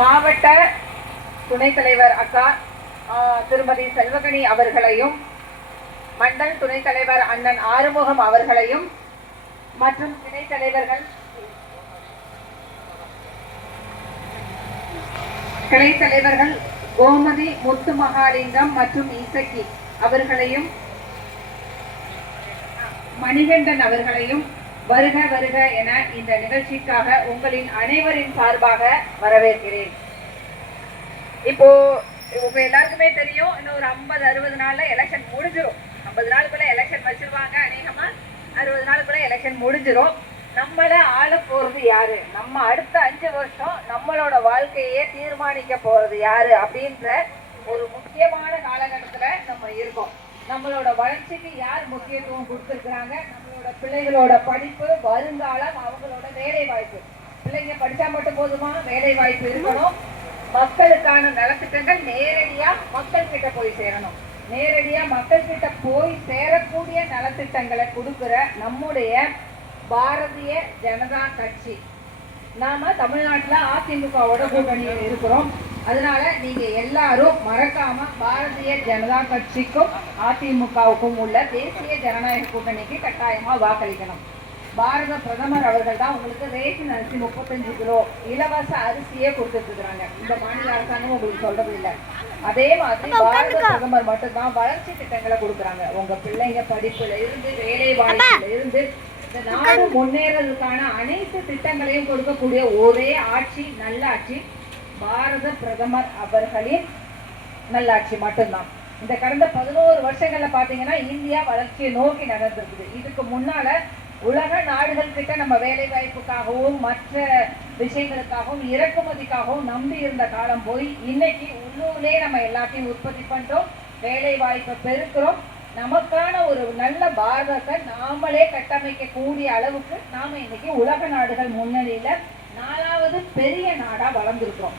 மாவட்ட துணைத் தலைவர் அக்கா திருமதி செல்வகணி அவர்களையும், மண்டல் துணைத் தலைவர் அண்ணன் ஆறுமுகம் அவர்களையும் மற்றும் துணைத் தலைவர்கள் கிளை தலைவர்கள் கோமதி முத்து மகாலிங்கம் மற்றும் இசக்கி அவர்களையும், மணிகண்டன் அவர்களையும் வருக வருக என இந்த நிகழ்ச்சிக்காக உங்களின் அனைவரின் சார்பாக வரவேற்கிறேன். இப்போ உங்க எல்லாருக்குமே தெரியும், இன்னும் ஒரு 50-60 நாள்ல எலெக்ஷன் முடிஞ்சிடும். 50 நாளுக்குள்ள எலெக்ஷன் வச்சிருவாங்க. அநேகமா 60 நாளுக்குள்ள எலெக்ஷன் முடிஞ்சிடும். நம்மள ஆள போறது யாரு, நம்ம அடுத்த 5 வருஷம் நம்மளோட வாழ்க்கையே தீர்மானிக்க போறது யாரு அப்படின்ற ஒரு முக்கியமான காலகட்டத்துல நம்ம இருக்கோம். நம்மளோட வளர்ச்சிக்கு யார் முக்கியத்துவம் கொடுத்துருக்குறாங்க, நம்மளோட பிள்ளைகளோட படிப்பு, வருங்காலம், அவங்களோட வேலை வாய்ப்பு. பிள்ளைங்க படிச்சா மட்டும் போதுமா, வேலை வாய்ப்பு இருக்கணும். மக்களுக்கான நலத்திட்டங்கள் நேரடியா மக்கள் கிட்ட போய் சேரணும். நேரடியா மக்கள் கிட்ட போய் சேரக்கூடிய நலத்திட்டங்களை கொடுக்கிற நம்முடைய பாரதிய ஜனதா கட்சி. நாம தமிழ்நாட்டுல அதிமுகவோட கூட்டணியில் இருக்கிறோம். அதனால நீங்க எல்லாரும் மறக்காம பாரதிய ஜனதா கட்சிக்கும் அதிமுகவுக்கும் உள்ள தேசிய ஜனநாயக கூட்டணிக்கு கட்டாயமா வாக்களிக்கணும். பாரத பிரதமர் அவர்கள் தான் உங்களுக்கு ரேஷன் அரிசி 35 கிலோ இலவச அரிசியே கொடுத்துட்டு இருக்கிறாங்க. இந்த மாநில அரசாங்கம் உங்களுக்கு சொல்றது இல்லை. அதே மாதிரி பாரத பிரதமர் மட்டும்தான் வளர்ச்சி திட்டங்களை கொடுக்குறாங்க. உங்க பிள்ளைங்க படிப்புல இருந்து, வேலை வாய்ப்புல இருந்து, இந்த நாடு முன்னேறதுக்கான அனைத்து திட்டங்களையும் கொடுக்கக்கூடிய ஒரே ஆட்சி நல்லாட்சி பாரத பிரதமர் அவர்களின் நல்லாட்சி மட்டும்தான். இந்த கடந்த 11 வருஷங்கள்ல பாத்தீங்கன்னா இந்தியா வளர்ச்சியை நோக்கி நடந்திருக்குது. இதுக்கு முன்னால உலக நாடுகள் கிட்ட நம்ம வேலை வாய்ப்புக்காகவும் மற்ற விஷயங்களுக்காகவும் இறக்குமதிக்காகவும் நம்பி இருந்த காலம் போய் இன்னைக்கு உள்ளூர்லயே நம்ம எல்லாத்தையும் உற்பத்தி பண்றோம், வேலை வாய்ப்பை பெருக்கிறோம். நமக்கான ஒரு நல்ல பாரதத்தை நாமளே கட்டமைக்க கூடிய அளவுக்கு நாம இன்னைக்கு உலக நாடுகள் முன்னணியில 4வது பெரிய நாடா வளர்ந்திருக்கிறோம்.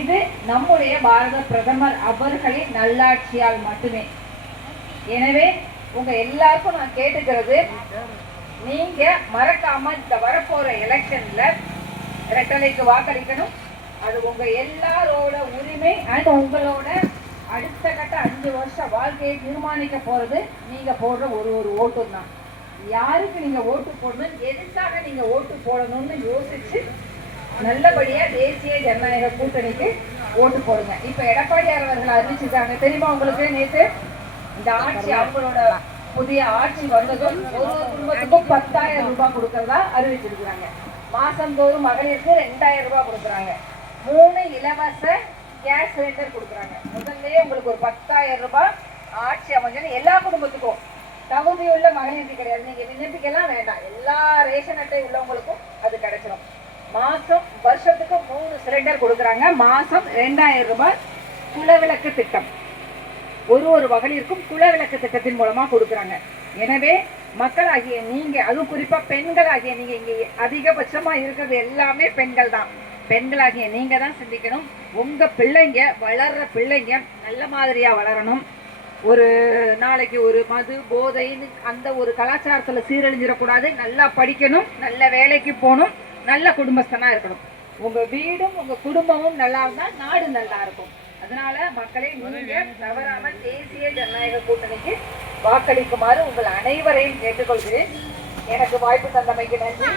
இது நம்முடைய பாரத பிரதமர் அவர்களின் நல்லாட்சியால் மட்டுமே. எனவே உங்க எல்லாருக்கும் நான் கேட்டுக்கிறது, நீங்க மறக்காம இந்த வரப்போற எலெக்ஷன்ல இரட்டலைக்கு வாக்களிக்கணும். அது உங்க எல்லாரோட உரிமை. அண்ட் உங்களோட அடுத்த கட்ட 5 வருஷ வாழ்க்கையை தீர்மானிக்க போறது நீங்க போடுற ஒரு ஓட்டும் தான். யாருக்கு நீங்க ஓட்டு போடணும், எதுக்காக நீங்க ஓட்டு போடணும்னு யோசிச்சு நல்லபடியா தேசிய ஜனநாயக கூட்டணிக்கு ஓட்டு போடுங்க. இப்ப எடப்பாடியார் அவர்கள் அறிவிச்சிருக்காங்க தெரியுமா உங்களுக்கு? நேற்று இந்த ஆட்சி, அவங்களோட புதிய ஆட்சி வந்ததும் ஒரு குடும்பத்துக்கும் 10,000 ரூபாய் கொடுக்கறதா அறிவிச்சிருக்கிறாங்க. மாசந்தோறும் மகளிருக்கு 2,000 ரூபாய் கொடுக்குறாங்க. 3 இலவச கேஸ் சிலிண்டர் கொடுக்குறாங்க. முதல்லயே உங்களுக்கு ஒரு 10,000 ரூபாய் ஆட்சி அமைஞ்சு எல்லா குடும்பத்துக்கும், தகுதியுள்ள மகளிருக்கு கிடையாது, நீங்க விண்ணப்பிக்கலாம் வேண்டாம், எல்லா ரேஷன் அட்டை உள்ளவங்களுக்கும் அது கிடைச்சிடும். மாசம் வருஷத்துக்கு 3 சிலிண்டர் கொடுக்குறாங்க. மாசம் 2,000 ரூபாய் குலவிளக்கு திட்டம், ஒரு மகளிருக்கும் குலவிளக்கு திட்டத்தின் மூலமா கொடுக்குறாங்க. எனவே மக்களாகிய நீங்க, அதுவும் குறிப்பா பெண்களாகிய நீங்க, இங்க அதிகபட்சமா இருக்கிறது எல்லாமே பெண்கள் தான். பெண்களாகிய நீங்க தான் சிந்திக்கணும். உங்க பிள்ளைங்க, வளர்ற பிள்ளைங்க நல்ல மாதிரியா வளரணும். ஒரு நாளைக்கு ஒரு மது போதைன்னு அந்த ஒரு கலாச்சாரத்துல சீரழிஞ்சிடக்கூடாது. நல்லா படிக்கணும், நல்ல வேலைக்கு போகணும், நல்ல குடும்பஸ்தனா இருக்கணும். உங்க வீடும் உங்க குடும்பமும் நல்லா இருந்தா நாடு நல்லா இருக்கும். அதனால மக்களை நீங்க தவறாமல் தேசிய ஜனநாயக கூட்டணிக்கு வாக்களிக்குமாறு உங்கள் அனைவரையும் கேட்டுக்கொள்கிறேன். எனக்கு வாய்ப்பு தந்தமைக்கு நன்றி.